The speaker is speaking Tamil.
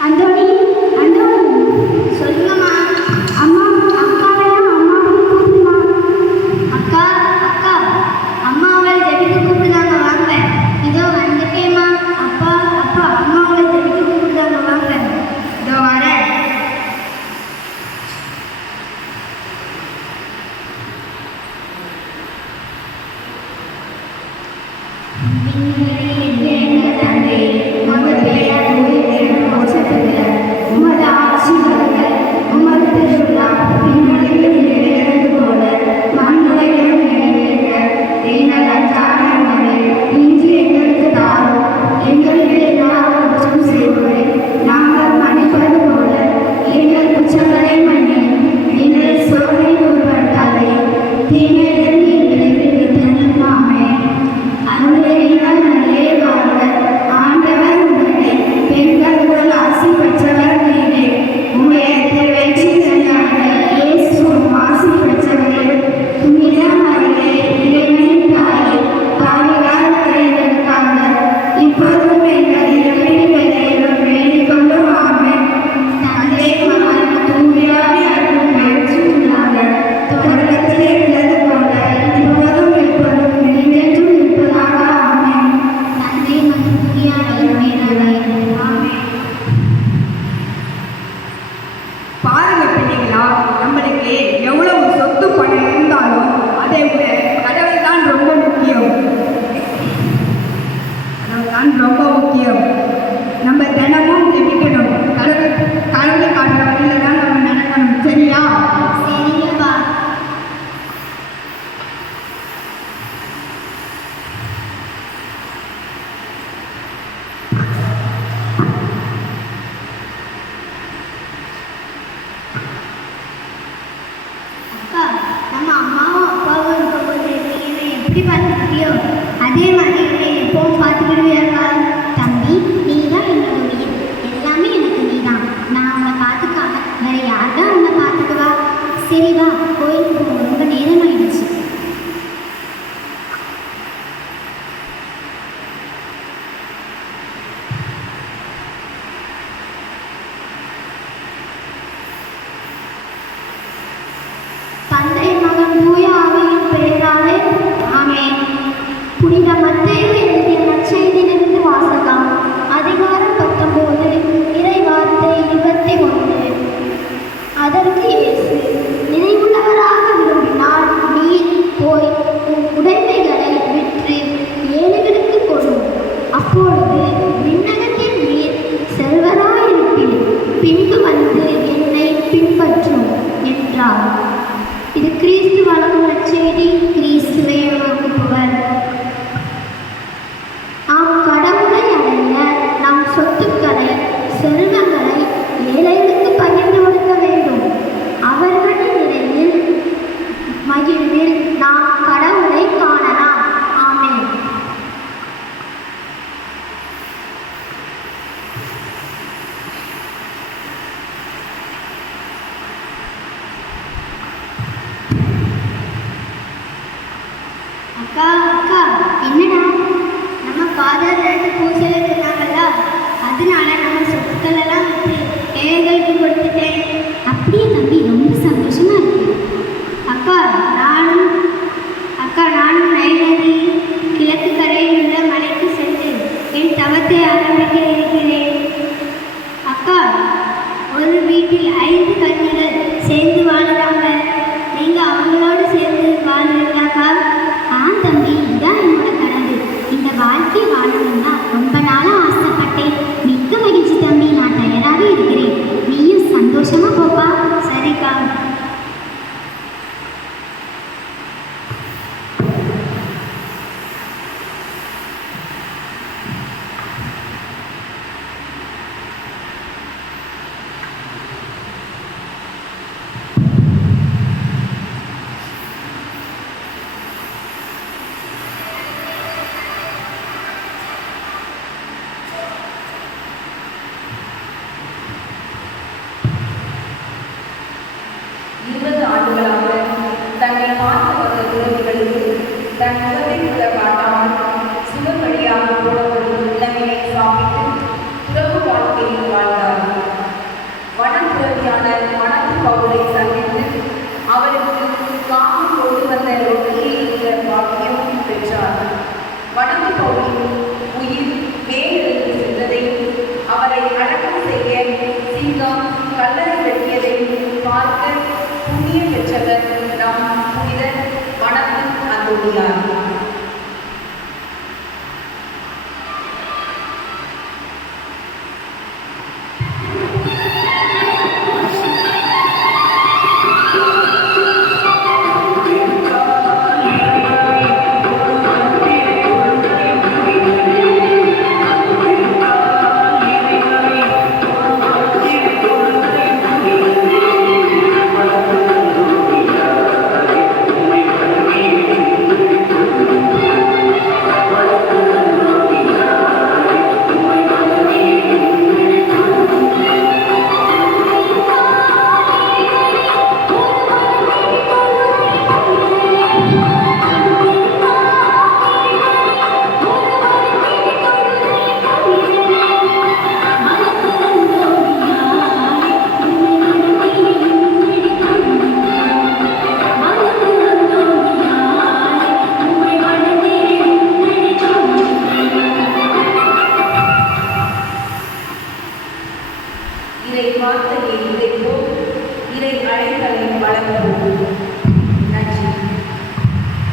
and the பெற்றார் இது கிறிஸ்து வழங்கும் நச்செய்தி கிறிஸ்துவை வகுப்புவர் ஆம் கடவுளை அடைய நம் சொத்துக்களை செல்வங்களை ஏழை பவுலை சந்தித்து அவருக்கு காமி கொண்டு வந்த ரொட்டியை இந்த பாக்கியம் பெற்றார் வடக்கு பவுலின் உயிர் மேலிருந்து சென்றதையும் அவரை அடக்கம் செய்ய சிங்கம் கல்லறை வெட்டியதையும் பார்க்க புண்ணியம் பெற்றவர் நம் புனிதர் வடக்கு அந்தோடியார்